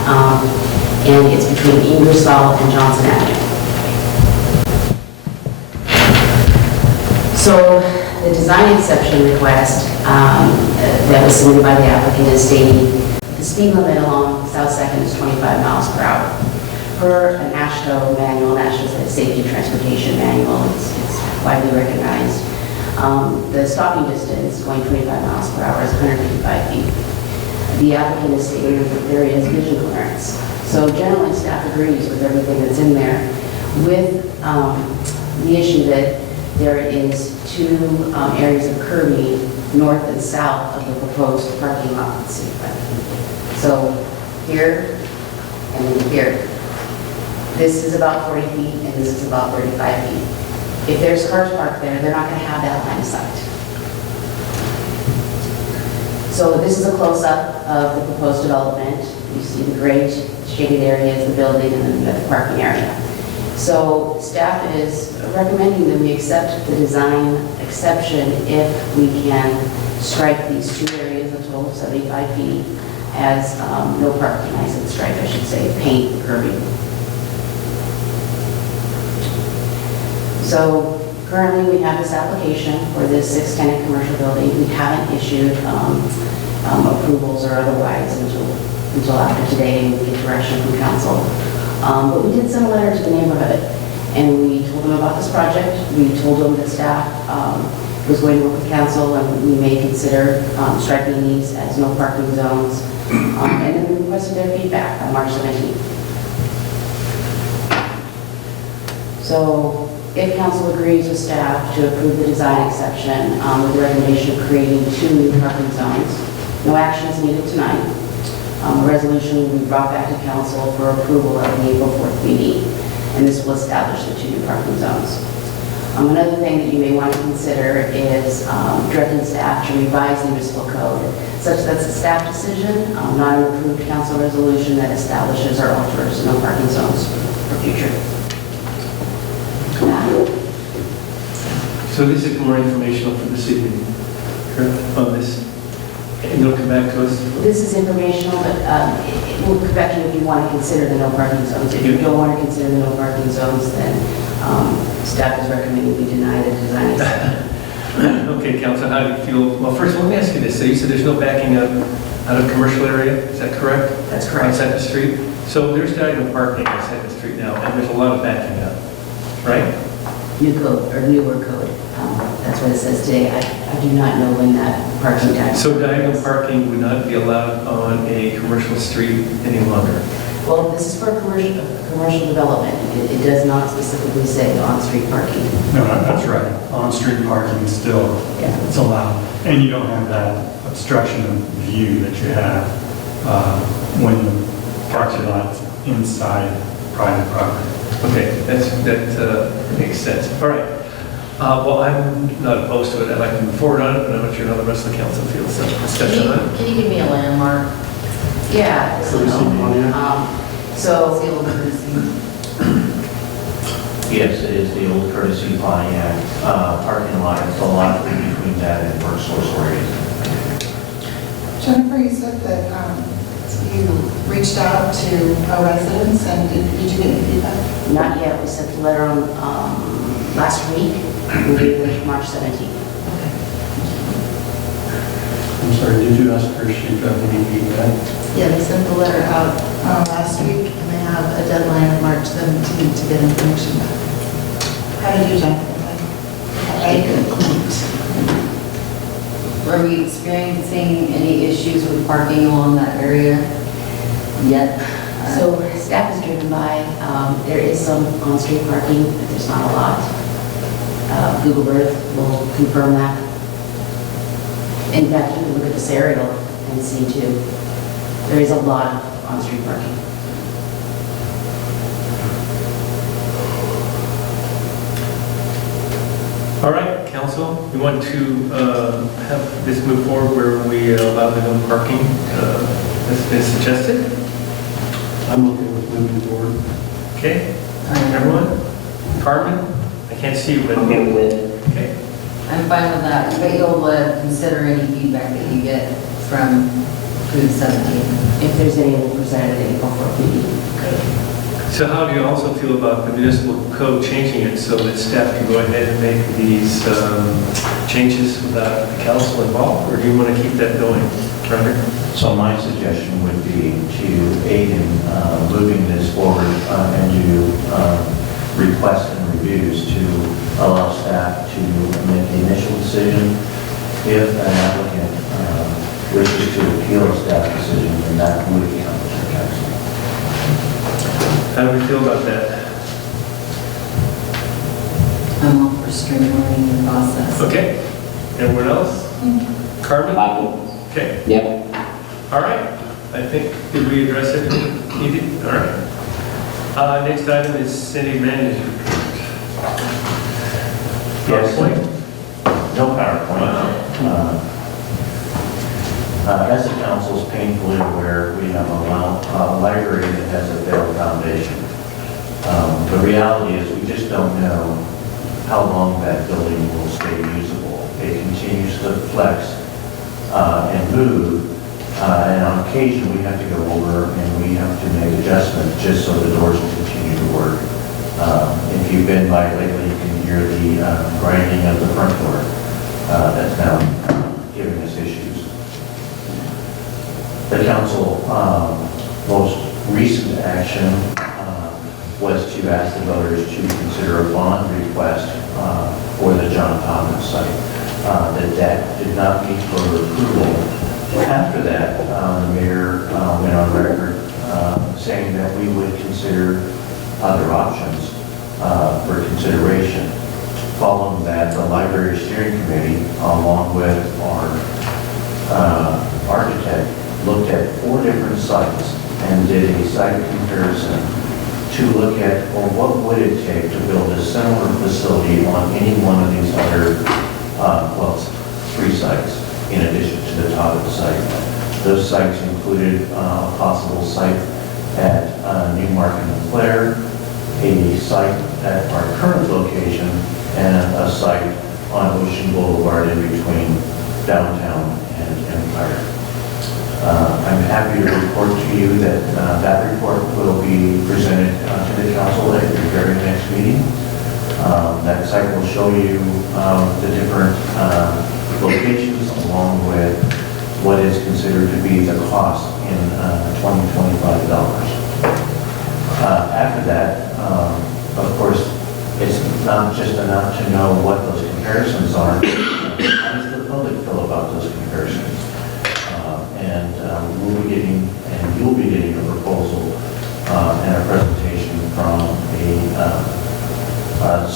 and it's between Ingersoll and Johnson Avenue. So the design exception request that was submitted by the applicant is stating the speed limit along South 2nd is 25 miles per hour. Per an AASHTO manual, AASHTO is a safety and transportation manual, it's widely recognized. The stopping distance going 25 miles per hour is 155 feet. The applicant is stating that there is vision clearance. So generally, staff agrees with everything that's in there, with the issue that there is 2 areas of curbing north and south of the proposed parking lot. So here and then here. This is about 40 feet and this is about 35 feet. If there's cars parked there, they're not going to have that line of sight. So this is a close-up of the proposed development. You see the gray shaded area is the building, and then you have the parking area. So staff is recommending that we accept the design exception if we can strike these 2 areas, a total of 75 feet, as no parking. I said strike, I should say paint curbing. So currently we have this application for this 6-tenant commercial building. We haven't issued approvals or otherwise until after today, and we get direction from council. But we did send a letter to the neighborhood, and we told them about this project. We told them that staff was going to work with council, and we may consider striking these as no parking zones. And then we requested their feedback on March 17th. So if council agrees with staff to approve the design exception with the recommendation of creating 2 new parking zones, no action is needed tonight. A resolution will be brought back to council for approval at the April 4th meeting, and this will establish the 2 new parking zones. Another thing that you may want to consider is directing staff to revise the municipal code such that it's a staff decision, not an approved council resolution that establishes or alters no parking zones for future. So this is more informational for this evening, correct, on this? And you'll come back to us? This is informational, but it will come back to you if you want to consider the no parking zones. If you don't want to consider the no parking zones, then staff is recommending we deny the design exception. Okay, Council, how do you feel? Well, first, let me ask you this. So you said there's no backing up out of commercial area, is that correct? That's correct. On 2nd Street? So there's no parking on 2nd Street now, and there's a lot of backing up, right? New code, or newer code. That's what it says today. I do not know when that parking tax. So diagonal parking would not be allowed on a commercial street any longer? Well, this is for commercial development. It does not specifically say on-street parking. No, that's right. On-street parking still, Yeah. it's allowed. And you don't have that obstruction of view that you have when the parking lot's inside private property. Okay, that makes sense. All right. Well, I'm not opposed to it. I'd like to move forward on it, but I'm not sure how the rest of the council feels. So discussion on it. Can you give me a landmark? Yeah. So, Yes, it is the old courtesy Pontiac parking lot. It's a lot between that and Work Source Areas. Jennifer, you said that you reached out to residents, and did you get any feedback? not yet, we sent the letter on last week, we gave it March 17th. I'm sorry, did you ask her if she got any feedback? Yeah, they sent the letter out last week, and they have a deadline of March 17th to get information back. How did you, Jennifer? Are we experiencing any issues with parking along that area yet? So staff is driven by, there is some on-street parking, but there's not a lot. Google Earth will confirm that. In fact, you can look at this aerial and see too, there is a lot of on-street parking. All right, council, we want to have this move forward where we allow the no parking as been suggested. I'm okay with moving forward. Okay, everyone? Carmen? I can't see you, but. Okay. I'm fine with that, but you'll consider any feedback that you get from Coos 17. If there's any, we'll present it in April 4th meeting. So how do you also feel about the municipal code changing it so that staff can go ahead and make these changes without the council involved? Or do you want to keep that going? Roger? So my suggestion would be to aid in moving this forward and to request and reviews to allow staff to make the initial decision. If an applicant wishes to appeal a staff decision, then that would be on the council. How do we feel about that? I'm all for streamlining the process. Okay. Anyone else? Carmen? Okay. Yep. All right. I think, did we address everything needed? All right. Next item is city manager report. PowerPoint? No PowerPoint. As the council is painfully aware, we have a library that has a failed foundation. The reality is we just don't know how long that building will stay usable. It continues to flex and move, and on occasion we have to go over and we have to make adjustments just so the doors will continue to work. If you've been by lately, you can hear the grinding of the front door that's now giving us issues. The council most recent action was to ask the voters to consider a bond request for the John Thomas site. That did not meet for approval. After that, the mayor went on record saying that we would consider other options for consideration. Following that, the library steering committee, along with our architect, looked at 4 different sites and did a site comparison to look at, well, what would it take to build a similar facility on any one of these other, 3 sites in addition to the top of the site. Those sites included a possible site at Newmarket and Clare, a site at our current location, and a site on Ocean Boulevard in between downtown and Empire. I'm happy to report to you that that report will be presented to the council at your very next meeting. That site will show you the different locations along with what is considered to be the cost in $20-25. After that, of course, it's not just enough to know what those comparisons are. How does the public feel about those comparisons?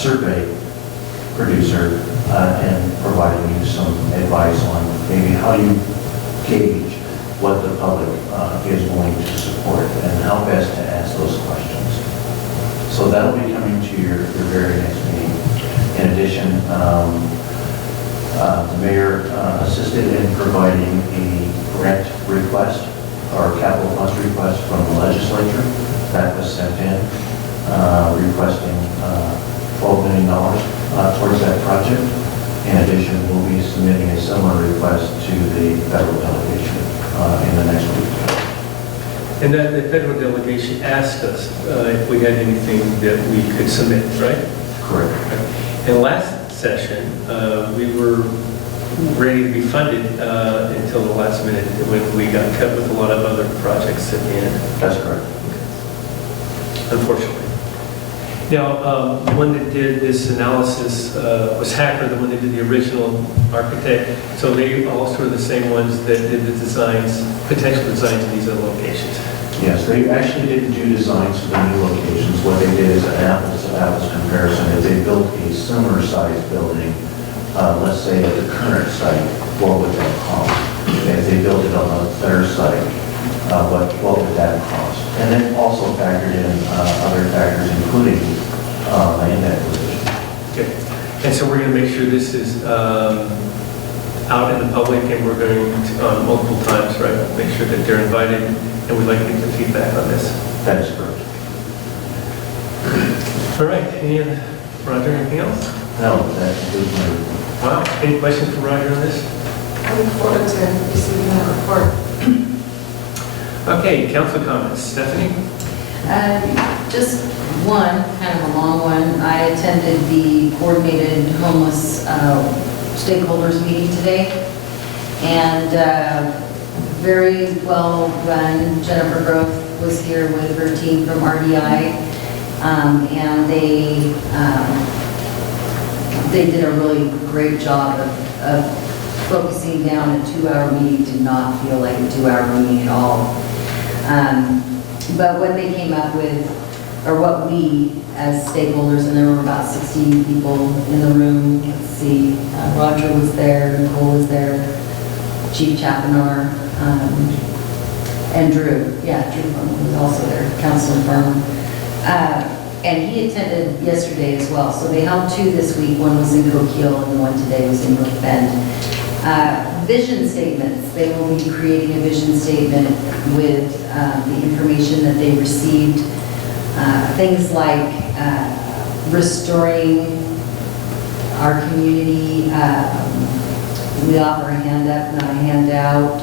survey producer and providing you some advice on maybe how you gauge what the public is willing to support and how best to ask those questions. So that'll be coming to your very next meeting. In addition, the mayor assisted in providing a grant request or capital funds request from the legislature that was sent in, requesting $12 million towards that project. In addition, we'll be submitting a similar request to the federal delegation in the next week. And that the federal delegation asked us if we had anything that we could submit, right? Correct. And last session, we were ready to be funded until the last minute when we got cut with a lot of other projects at the end. That's correct. Unfortunately. Now, the one that did this analysis was Hacker, the one that did the original architect. So they also are the same ones that did the designs, potential designs of these other locations. Yes, they actually didn't do designs for the new locations. What they did is an apples-to-apples comparison. If they built a similar sized building, let's say at the current site, what would that cost? If they built it on their site, what would that cost? And then also factored in other factors, including land acquisition. Okay. And so we're going to make sure this is out in the public, and we're going to, multiple times, right? Make sure that they're invited, and we'd like to get the feedback on this. That is correct. All right. Roger, anything else? No, that includes my report. Wow. Any questions for Roger on this? I look forward to receiving that report. Okay, council comments. Stephanie? Just one, kind of a long one. I attended the coordinated homeless stakeholders meeting today, and very well run. Jennifer Grove was here with her team from RDI, and they did a really great job of focusing down. A 2-hour meeting did not feel like a 2-hour meeting at all. But what they came up with, or what we as stakeholders, and there were about 60 people in the room. Let's see, Roger was there, Nicole was there, Chief Chapinar, and Drew. Yeah, Drew was also there, Councilor Farmer. And he attended yesterday as well. So they held 2 this week. One was in Coquille and the one today was in North Bend. Vision statements. They will be creating a vision statement with the information that they received. Things like restoring our community. We offer a hand up, not a handout.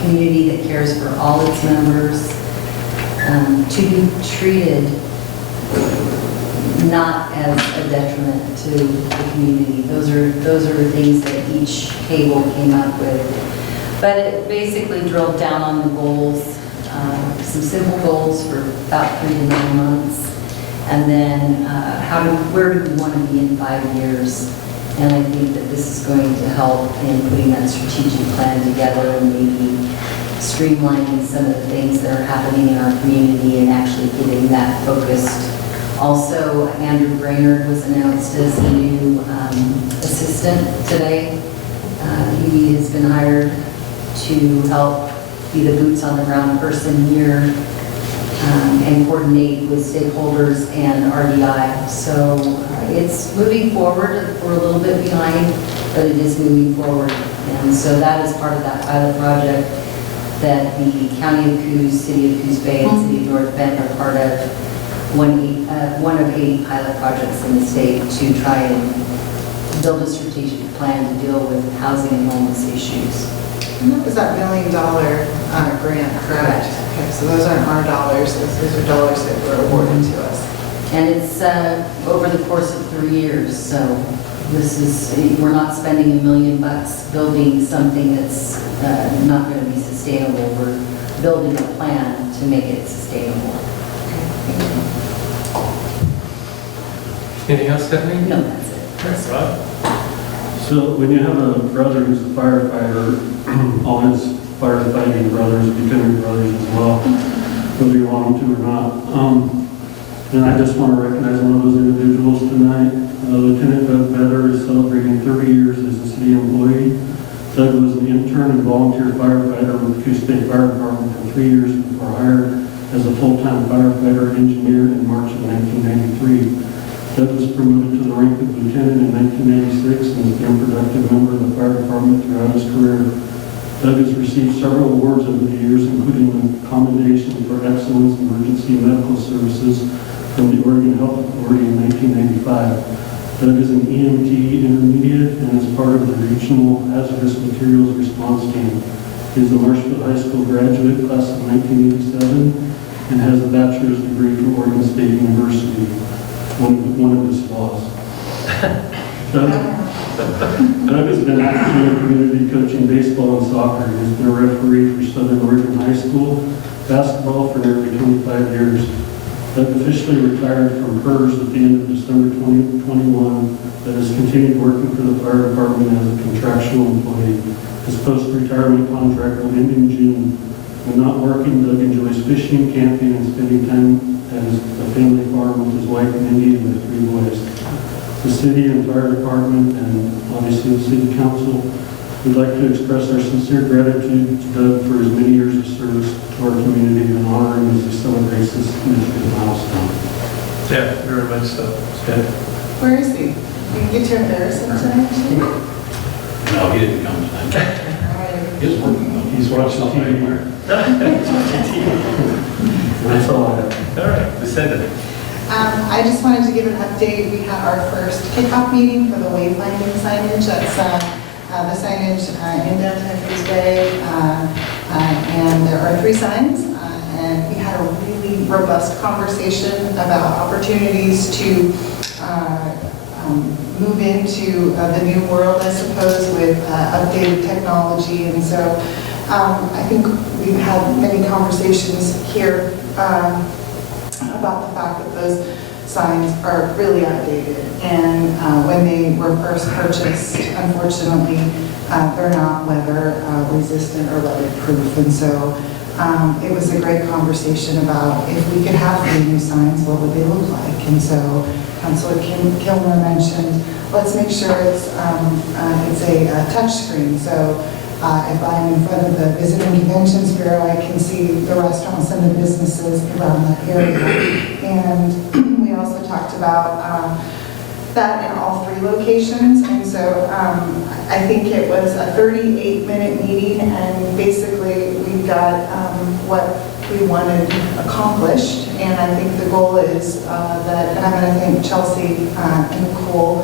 Community that cares for all its members. To be treated not as a detriment to the community. Those are things that each table came up with. But it basically drilled down on the goals, some simple goals for about 3 to 9 months, and then where do we want to be in 5 years? And I think that this is going to help in putting that strategic plan together and maybe streamlining some of the things that are happening in our community and actually getting that focused. Also, Andrew Brainerd was announced as the new assistant today. He has been hired to help be the boots on the ground person here and coordinate with stakeholders and RDI. So it's moving forward. We're a little bit behind, but it is moving forward. And so that is part of that pilot project that the County of Coos, City of Coos Bay, and City of North Bend are part of. One of 80 pilot projects in the state to try and build a strategic plan to deal with housing and homeless issues. And that was that $1 million grant, correct? Okay, so those aren't our dollars, those are dollars that were awarded to us. And it's over the course of 3 years, so we're not spending $1 million building something that's not going to be sustainable. We're building a plan to make it sustainable. Anything else, Stephanie? No, that's it. Rob? So when you have a brother who's a firefighter, all his firefighting brothers become your brothers as well, whether you want them to or not. And I just want to recognize one of those individuals tonight. volunteer firefighter with Coos Bay Fire Department for 3 years before hired as a full-time firefighter engineer in March of 1993. Doug was promoted to the rank of lieutenant in 1986 and has been a productive member of the fire department throughout his career. Doug has received several awards over the years, including the Commendation for Excellence in Emergency Medical Services from the Oregon Health Authority in 1995. Doug is an EMT intermediate and is part of the Regional Hazardous Materials Response Team. He is a Marshfield High School graduate, class of 1987, and has a bachelor's degree from Oregon State University, one of his flaws. Doug has been active in the community coaching baseball and soccer. He has been a referee for Southern Oregon High School basketball for nearly 25 years. Doug officially retired from PERS at the end of December 2021, but has continued working for the fire department as a contractual employee. His post-retirement contract will end in June. When not working, Doug enjoys fishing, camping, and spending time at a family farm with his wife Mindy and their 3 boys. The city and fire department, and obviously the city council, would like to express our sincere gratitude to Doug for his many years of service to our community and honor him as he celebrates this significant milestone. Yeah, very much so. Yeah. Where is he? Did you get to embarrass him tonight? No, he didn't come tonight. He's working on it. He's watching TV. That's all I have. All right, Lucinda. I just wanted to give an update. We had our first kickoff meeting for the wayfinding signage. That's the signage in downtown Coos Bay. And there are 3 signs. And we had a really robust conversation about opportunities to move into the new world, I suppose, with updated technology. And so I think we've had many conversations here about the fact that those signs are really outdated. And when they were first purchased, unfortunately, they're not weather resistant or weatherproof. And so it was a great conversation about if we could have 3 new signs, what would they look like? And so Councilor Kilmer mentioned, let's make sure it's a touch screen. So if I'm in front of the Visiting Conventions Bureau, I can see the restaurants and the businesses around that area. And we also talked about that in all 3 locations. And so I think it was a 38-minute meeting, and basically we got what we wanted accomplished. And I think the goal is that, and I'm going to thank Chelsea and Nicole,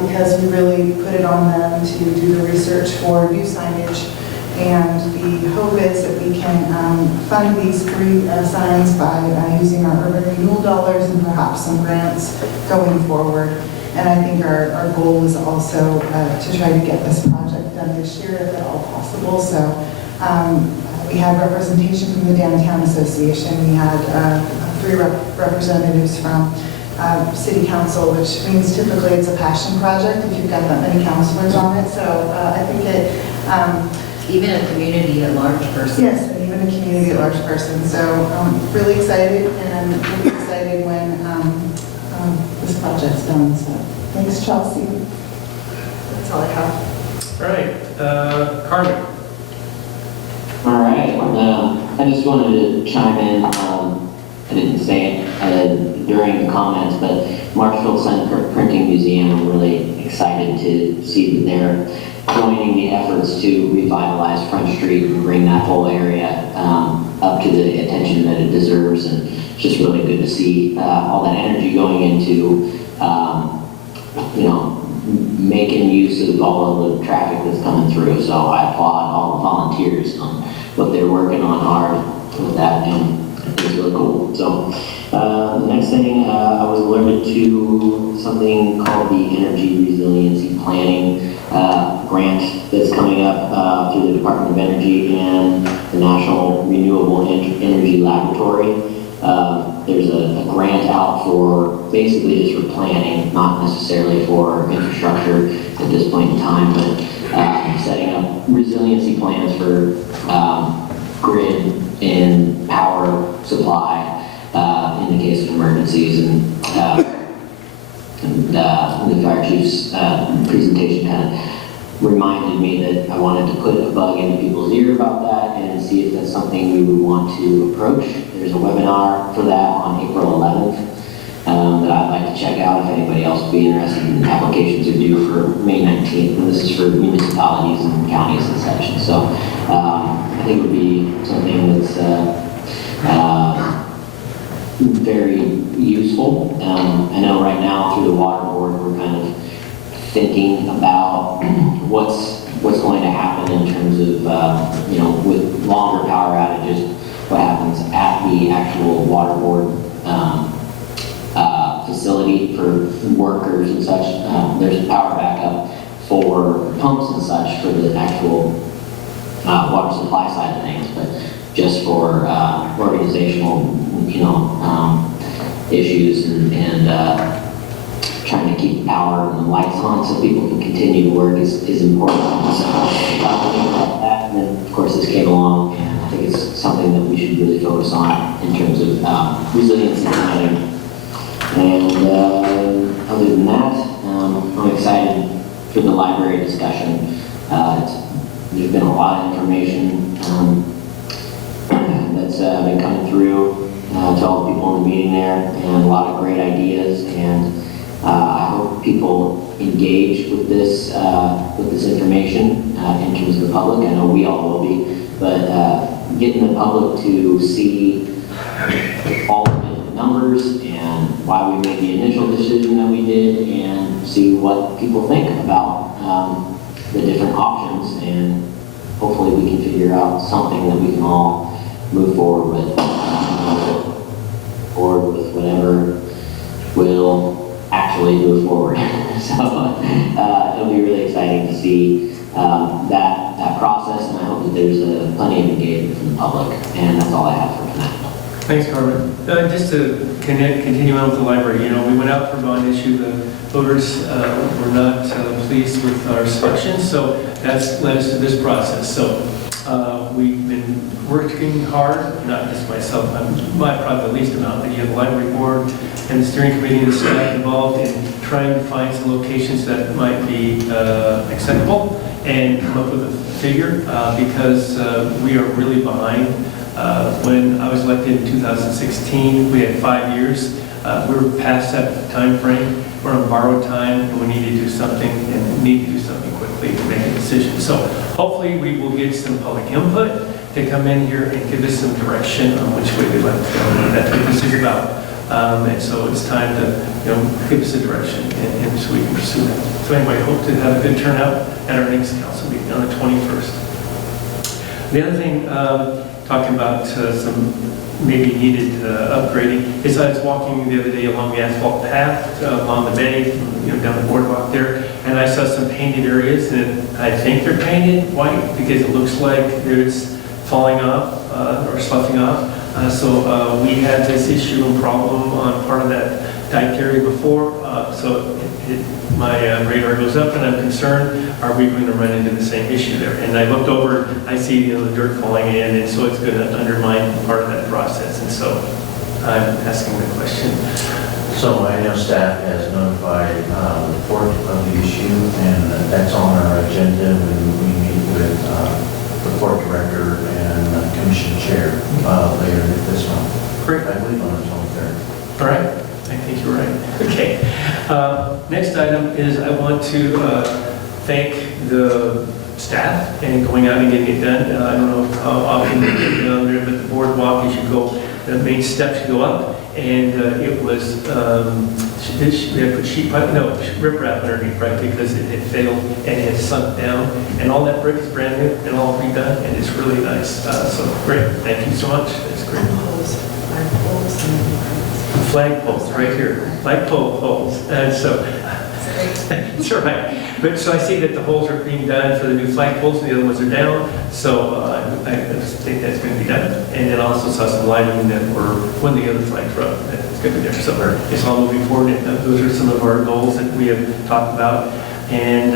because we really put it on them to do the research for new signage. And the hope is that we can fund these 3 signs by using our urban renewal dollars and perhaps some grants going forward. And I think our goal is also to try to get this project done this year if at all possible. So we had representation from the Downtown Association. We had 3 representatives from City Council, which means typically it's a passion project if you've got that many councilors on it. So I think it... Even a community at large person. Yes, and even a community at large person. So really excited, and I'm really excited when this project's done. So thanks, Chelsea. That's all I have. All right, Carmen. All right, I just wanted to chime in. I didn't say it during the comments, but Marshfield Sun Printing Museum, I'm really excited to see that they're joining the efforts to revitalize Front Street and bring that whole area up to the attention that it deserves. And it's just really good to see all that energy going into, making use of all of the traffic that's coming through. So I applaud all the volunteers on what they're working on hard with that, and I think it's really cool. So the next thing, I was alerted to something called the Energy Resiliency Planning grant that's coming up through the Department of Energy and the National Renewable Energy Laboratory. There's a grant out for basically just for planning, not necessarily for infrastructure at this point in time, but setting up resiliency plans for grid and power supply in the case of emergencies. And the fire chief's presentation had reminded me that I wanted to put a bug into people's ear about that and see if that's something we would want to approach. There's a webinar for that on April 11th that I'd like to check out if anybody else would be interested. In applications are due for May 19th, and this is for municipalities and counties and such. And so I think it would be something that's very useful. I know right now through the water board we're kind of thinking about what's going to happen in terms of with longer power outages, what happens at the actual water board facility for workers and such. There's power backup for pumps and such for the actual water supply side of things, but just for organizational issues and trying to keep power and the lights on so people can continue to work is important. So about that, and then of course this came along, and I think it's something that we should really focus on in terms of resiliency planning. And other than that, I'm excited for the library discussion. There's been a lot of information that's been coming through to all the people in the meeting there, and a lot of great ideas. And I hope people engage with this information in terms of the public. I know we all will be, but getting the public to see all of the numbers and why we made the initial decision that we did, and see what people think about the different options, and hopefully we can figure out something that we can all move forward with, or with whatever will actually move forward. So it'll be really exciting to see that process, and I hope that there's plenty of engagement from the public, and that's all I have for tonight. Thanks, Carmen. Just to continue on with the library, we went out for bond issue. The voters were not pleased with our selection, so that's led us to this process. So we've been working hard, not just myself, I'm probably the least amount, but you have the library board and the steering committee and the staff involved in trying to find some locations that might be acceptable and come up with a figure because we are really behind. When I was elected in 2016, we had 5 years. We were past that time frame. We're on borrowed time, and we need to do something, and need to do something quickly to make a decision. So hopefully we will get some public input to come in here and give us some direction on which way we'd like to go. And that's what this is about. And so it's time to give us a direction, and so we can pursue that. So anyway, I hope to have a good turnout at our next council meeting on the 21st. The other thing, talking about some maybe needed upgrading, is I was walking the other day along the asphalt path along the bay, down the boardwalk there, and I saw some painted areas, and I think they're painted white because it looks like it's falling off or sloughing off. So we had this issue and problem on part of that dike area before, so my radar goes up and I'm concerned, are we going to run into the same issue there? And I looked over, I see the dirt falling in, and so it's going to undermine part of that process, and so I'm asking the question. So I know staff has notified the court of the issue, and that's on our agenda when we meet with the court director and commission chair later this month. Great. I believe on the 23rd. All right. I think you're right. Okay. Next item is I want to thank the staff and going out and getting it done. I don't know how often you get down there, but the boardwalk, as you go, the main steps go up, and it was, we had put riprap underneath, right, because it had failed and it had sunk down, and all that brick is brand new and all redone, and it's really nice. So great. Thank you so much. That's great. Flag poles right here, flagpole poles, and so that's all right. But so I see that the holes are being done for the new flag poles, the other ones are down. So I think that's going to be done. And then also saw some lighting that were when the other flags were up. That's going to be there. So it's all moving forward. And those are some of our goals that we have talked about. And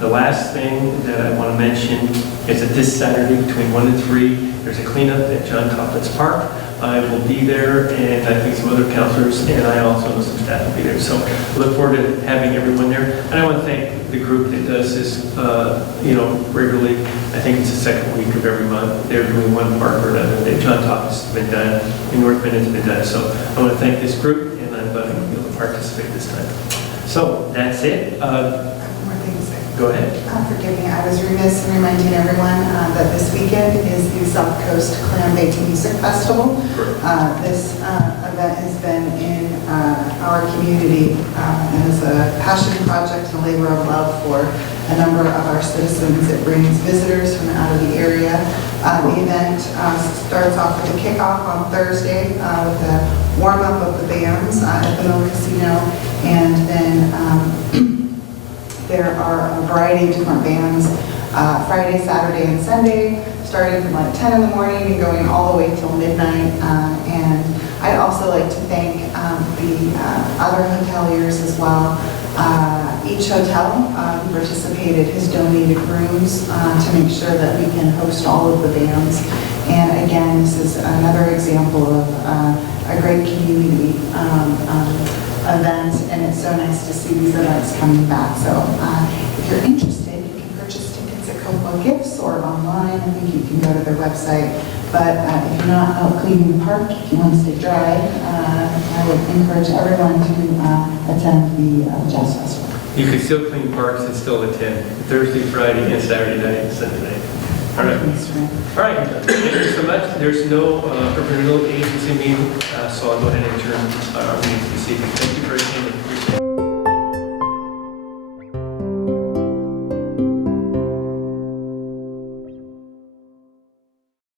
the last thing that I want to mention is that this Saturday between 1 and 3, there's a cleanup at John Coffin's Park I will be there, and I think some other counselors, and I also know some staff will be there. So look forward to having everyone there. And I want to thank the group that does this, regularly. I think it's the second week of every month. They're doing one park or another. John Thomas has been done, in North Bend has been done. So I want to thank this group, and I'm glad I'm able to participate this time. So that's it. More things. Go ahead. Forgive me, I was remiss in reminding everyone that this weekend is the South Coast Clam Bake Music Festival. This event has been in our community as a passion project and a labor of love for a number of our citizens. It brings visitors from out of the area. The event starts off with a kickoff on Thursday with a warm-up of the bands at the Mill Casino, and then there are a variety of different bands Friday, Saturday, and Sunday, starting from like 10 in the morning and going all the way till midnight. And I'd also like to thank the other hoteliers as well. Each hotel who participated has donated rooms to make sure that we can host all of the bands. And again, this is another example of a great community event, and it's so nice to see these events coming back. So if you're interested, you can purchase tickets at Copa Gifts or online. I think you can go to their website. But if you're not out cleaning the park, if you want to stay dry, I would encourage everyone to attend the Jazz Festival. You can still clean parks and still attend Thursday, Friday, and Saturday night, and Sunday night. All right. All right. Thank you so much. There's no urban renewal agency meeting, so I'll go ahead and adjourn our meeting this evening. Thank you for attending.